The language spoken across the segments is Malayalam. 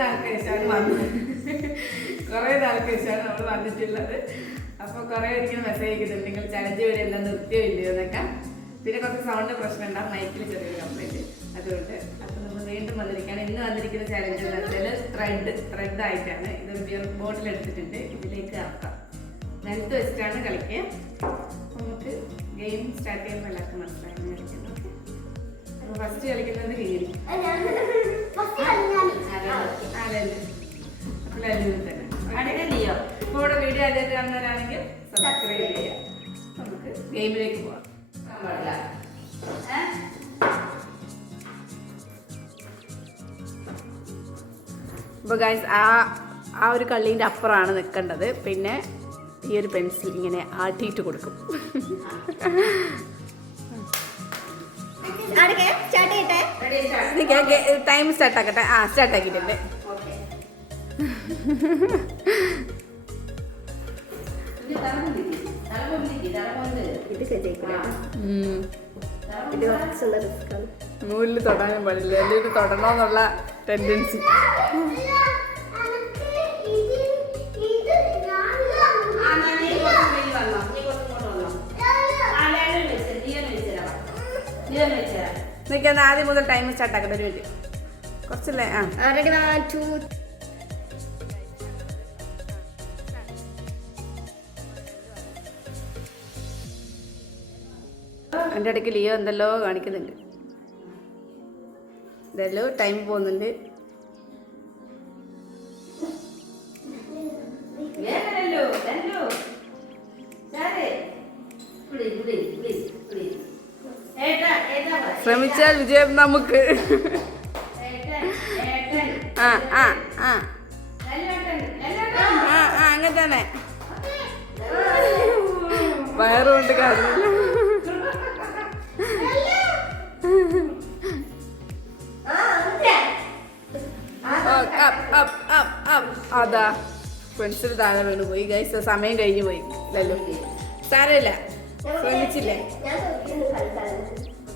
നാൾക്ക് ശേഷമാണ് വന്നത്. കുറേ നാൾക്ക് ശേഷമാണ് നമ്മൾ വന്നിട്ടുള്ളത്. അപ്പോൾ കുറേ ഒരിക്കലും മെസ്സേജ് അയക്കുന്നുണ്ട്, നിങ്ങൾ ചലഞ്ച് വരെ എല്ലാം നിർത്തിയോ ഇല്ലയോ എന്നൊക്കെ. പിന്നെ കുറച്ച് സൗണ്ട് പ്രശ്നം ഉണ്ടാവും, മൈക്കിൽ ചെറിയൊരു കംപ്ലൈൻറ്റ്. അതുകൊണ്ട് അപ്പോൾ നമ്മൾ വീണ്ടും വന്നിരിക്കുകയാണ്. ഇന്ന് വന്നിരിക്കുന്ന ചലഞ്ച് എന്ന് വെച്ചാൽ ത്രെഡ് ആയിട്ടാണ്. ഇതൊരു ബിയർ ബോട്ടിൽ എടുത്തിട്ടുണ്ട്, ഇതിലേക്ക് ആക്കാം. നിലത്ത് വെച്ചിട്ടാണ് കളിക്കുക. നമുക്ക് ഗെയിം സ്റ്റാർട്ട് ചെയ്യുമ്പോൾ എല്ലാവർക്കും മനസ്സിലായി കളിക്കുന്നത്. അപ്പോൾ ഫസ്റ്റ് കളിക്കുന്നത് കീരി. ഇപ്പോൾ ഇവിടെ വീഡിയോ ആദ്യമായിട്ട് കാണുന്നവരാണെങ്കിൽ സബ്സ്ക്രൈബ് ചെയ്യാം. നമുക്ക് ഗെയിമിലേക്ക് പോവാം. അപ്പോൾ ഗൈസ് ആ ഒരു കള്ളീൻ്റെ അപ്പുറമാണ് നിൽക്കേണ്ടത്. പിന്നെ ഈ ഒരു പെൻസിൽ ഇങ്ങനെ ആട്ടിയിട്ട് കൊടുക്കും. Time start ആക്കട്ടെ. സ്റ്റാർട്ട് ആക്കിയിട്ടുണ്ട്. നൂലിൽ തൊടാനും പാടില്ല, എന്തെങ്കിലും തൊടണമെന്നുള്ള ടെൻഡൻസി. നിൽക്കുന്ന ആദ്യം മുതൽ ടൈം സ്റ്റാർട്ട് ആക്കട്ടെ. ഒരു മിനിറ്റ് കുറച്ചല്ലേ. എൻ്റെ ഇടയ്ക്ക് ലിയോ എന്തെല്ലോ കാണിക്കുന്നുണ്ട്. ഇതെല്ലോ ടൈം പോകുന്നുണ്ട്. ശ്രമിച്ചാൽ വിജയം നമുക്ക്. അങ്ങനെ തന്നെ വയറുകൊണ്ട് കാര്യമില്ല. അതാ പെൻസിൽ താഴെ വീണ് പോയി. ഗൈസ് സമയം കഴിഞ്ഞു പോയി. ഇല്ലല്ലോ, സാരമില്ല, ശ്രമിച്ചില്ലേ.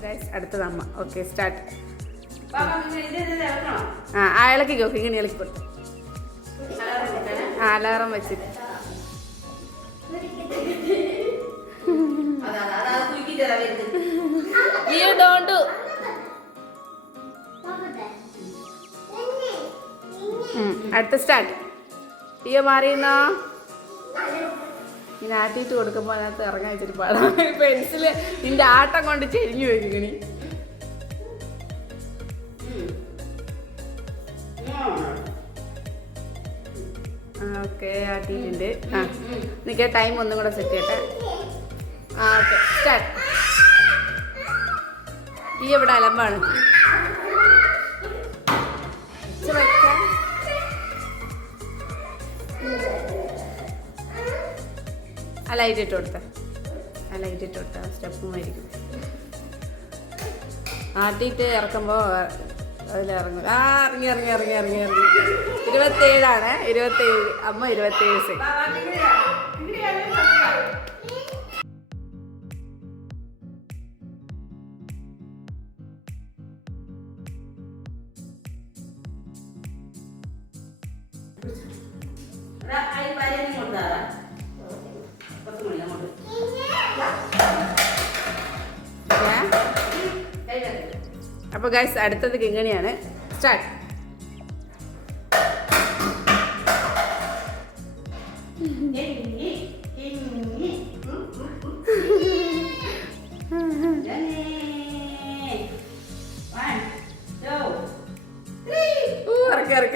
ഗൈസ് അടുത്തത് അമ്മ. Okay start. ഇളക്കി നോക്കി, ഇങ്ങനെ ഇളക്കി കൊടുത്തു. അലാറം വെച്ചിട്ട് You don't do. അടുത്ത സ്റ്റാർട്ട്. ഈ മാറിയെന്നോ ഇങ്ങനെ ആട്ടിയിട്ട് കൊടുക്കുമ്പോൾ അതിനകത്ത് ഇറങ്ങാൻ വെച്ചിട്ട് പാടാം. പെൻസില് നിന്റെ ആട്ടം കൊണ്ട് ചെരിഞ്ഞു വെക്കണി. ഓക്കെ ആട്ടിയിട്ടുണ്ട്. നിൽക്കേ, ടൈം ഒന്നും കൂടെ സെറ്റ് ചെയ്യട്ടെ. Okay start. ഈ എവിടെ അലമ്പാണ്. ലൈറ്റ് ഇട്ട് കൊടുത്ത സ്റ്റെപ്പും ആയിരിക്കും. ആട്ടിയിട്ട് ഇറക്കുമ്പോൾ അതിലിറങ്ങും. ഇറങ്ങി 27 27. അമ്മ 27 സെക്കൻഡ്. അപ്പോൾ ഗൈസ് അടുത്തത് കിങ്ങണിയാണ്. സ്റ്റാർട്ട്.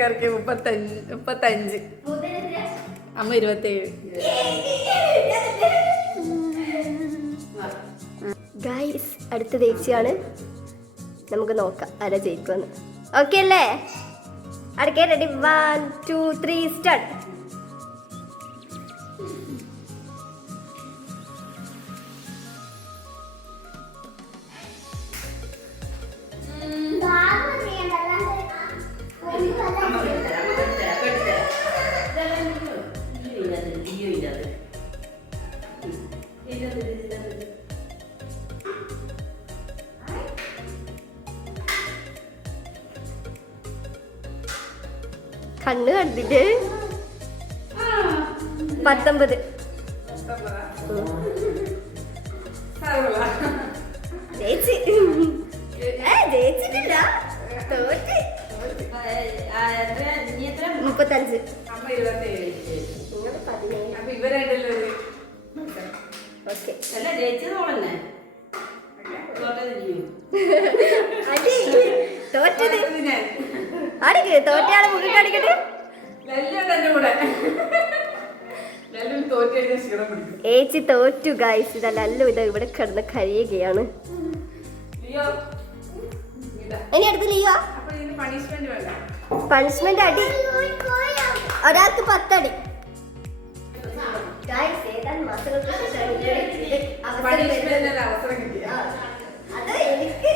ഇറക്കി 35. അമ്മ 27. ഗൈസ് അടുത്ത ദേച്ചിയാണ്. നമുക്ക് നോക്കാം ആരാ ജയിക്കുമെന്ന്. ഓക്കെ അല്ലേ? അടുക്കേ റെഡി. 1 2 3 സ്റ്റാർട്ട്. കണ്ണ് കണ്ടില്ലേ? 19. ജയിച്ച് ജയിച്ചിട്ടില്ല, തോറ്റ്. 35. അമ്മ 27. നിങ്ങൾ 17. അപ്പൊ ഇവരായിട്ടല്ലോ ഓക്കെ. അടി തോറ്റത് അടിക്ക്, തോറ്റയാളെ മുഖം കാണിക്കട്ടെ. ഏച്ചി തോറ്റു ഗൈസ്. ഇതല്ല ഇത് ഇവിടെ കിടന്ന് കഴിയുകയാണ്. ഇനി അടുത്ത് ലീവാ. പണിഷ്മെന്റ് അടി, ഒരാൾക്ക് 10 അടി. ഗൈസ് ഏതാനും മാസങ്ങൾക്ക് ശേഷം അത് എനിക്ക്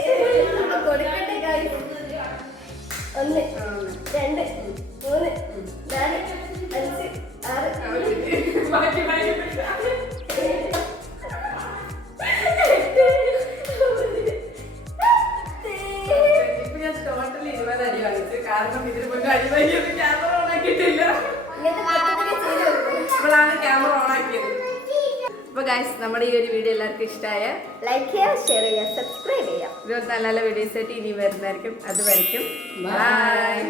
കൊടുക്കട്ടെ ഗൈസ്. 1 2 3 4 5 കാരണം ഇതിന് മുന്നേ അടിവാങ്ങിയത് ക്യാമറ ഓൺ ആക്കിയിട്ടില്ല. ഇപ്പോഴാണ് ക്യാമറ ഓൺ ആക്കിയത്. അപ്പൊ ഗൈസ് നമ്മുടെ ഈ ഒരു വീഡിയോ എല്ലാവർക്കും ഇഷ്ടമായ ലൈക്ക് ചെയ്യുക, ഷെയർ ചെയ്യുക, സബ്സ്ക്രൈബ് ചെയ്യുക. ഇതുപോലത്തെ നല്ല നല്ല വീഡിയോസ് ആയിട്ട് ഇനി വരുന്നതായിരിക്കും. അതുവരെയ്ക്കും ബൈ.